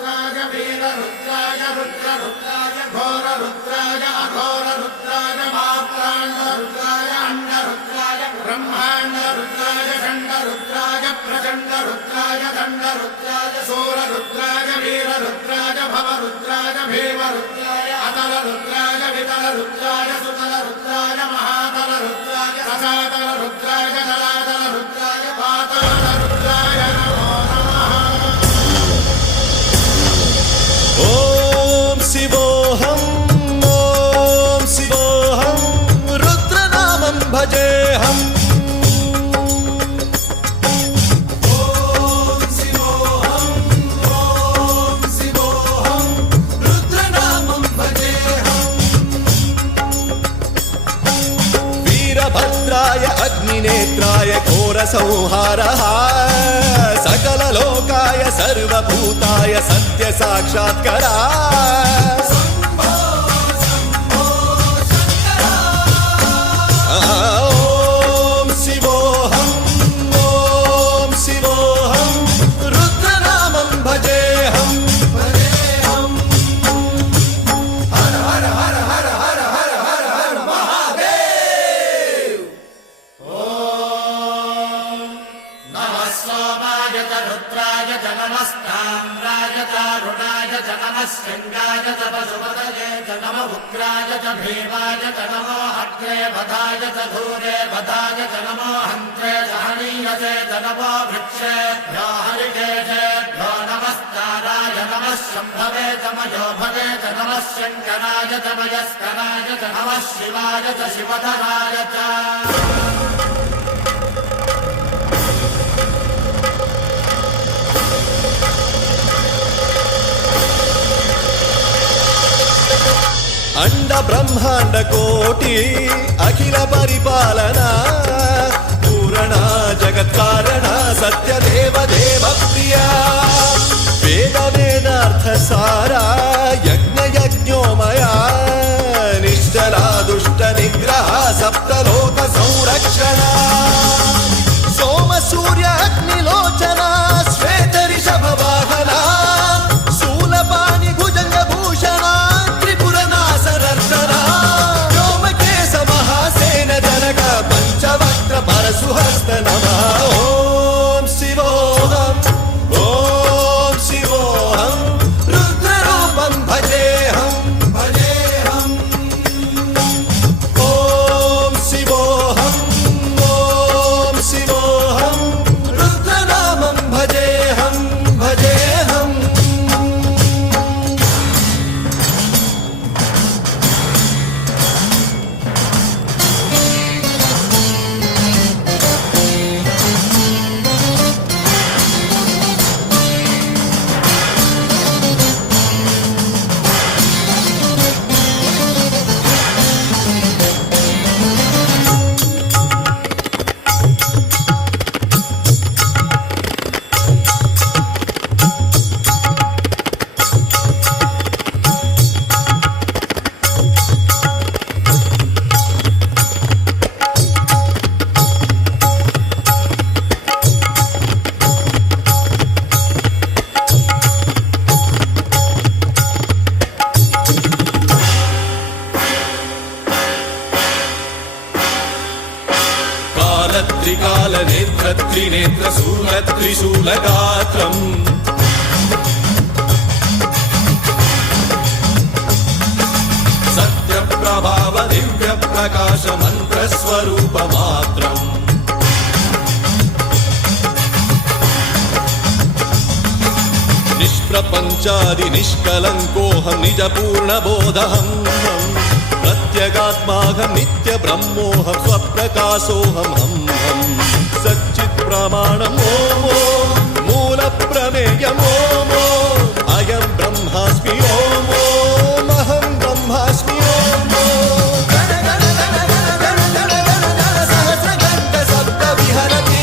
रुद्राय वीर रुद्राय रुद्र रुद्राय घोर रुद्राय अघोर रुद्राय मात्राण्ड रुद्राय अंड रुद्राय ब्रह्मांड रुद्राय खंड रुद्राय प्रचंड रुद्राय दंड रुद्राय सूर रुद्राय वीर रुद्राय भव रुद्राय भीम रुद्राय अतल रुद्राय वितल रुद्राय सुतल रुद्राय महातल रुद्राय रसातल रुद्राय जलातल रुद्राय पाताल रुद्राय नमो नमः। ओम शिवोऽहं रुद्रनामं भजेऽहम्। वीरभद्राय अग्निनेत्राय घोरसंहारः सकललोकाय सर्वभूताय सत्यसाक्षात्करा। ॐ शिवोऽहं रुद्रनामं भजेऽहम्। हर हर हर हर हर हर हर हर महादेव। नमः सोमाय च रुद्राय च नमस्ताम्राय च रुणाय च नमः शृङ्गाय च पशुपतये च नमः उग्राय च भीमाय च नमो अग्रे वधाय च धूरे वधाय च नमो हन्त्रे च हनीयसे च नमो वृक्षेभ्यो हरिकेशेभ्यो नमस्काराय नमः शम्भवे च मयोभवे च नमः शङ्कराय च मयस्कराय च नमः शिवाय च शिवधराय च। अंड ब्रह्मांड कोटि अखिल परिपालना पूरणा जगत्कारणा सत्यदेव देव प्रिया वेद वेदार्थ सारा यज्ञ यज्ञोमया निश्चला दुष्ट निग्रह सप्तलोक संरक्षणा सोम सूर्य अग्निलोचना श्वेत ऋषभ वाहना शूलपाणि भुजंग भूषणा पंचवक्त्र परशुहस्त नमः। ओम शिवोऽहं रुद्ररूपं भजेऽहम्। ओम शिवोऽहं रुद्रनामं भजेऽहम्। त्रिकाल नेत्र त्रिनेत्र शूल त्रिशूलगात्रम् सत्यप्रभाव दिव्य प्रकाश मंत्र स्वरूप मात्रम् निष्प्रपंचादि निष्कलंकोऽहं निज पूर्ण बोधहम् प्रत्यगात्माहं नित्य ब्रह्मोऽहं स्वप्रकाशोऽहं हम सच्चित् प्रमाणम् ओम मूल प्रमेयम् ओम अयं ब्रह्मास्मि ओम अहं ब्रह्मास्मि ओम सहस्रगण्ड शब्द विहरति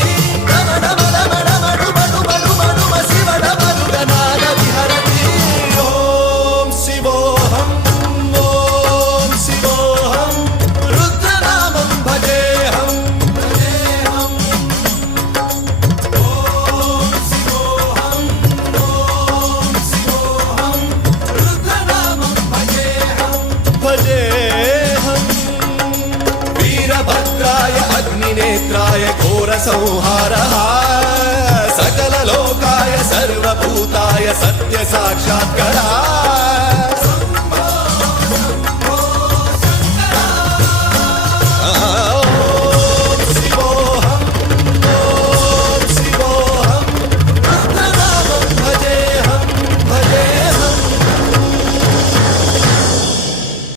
शिवडमरुगनाद विहरति। ओम शिवोऽहं रुद्रनामं भजेऽहम्। त्रिनेत्राय घोरसंहारः सकललोकाय सर्वभूताय सत्यसाक्षात्कारः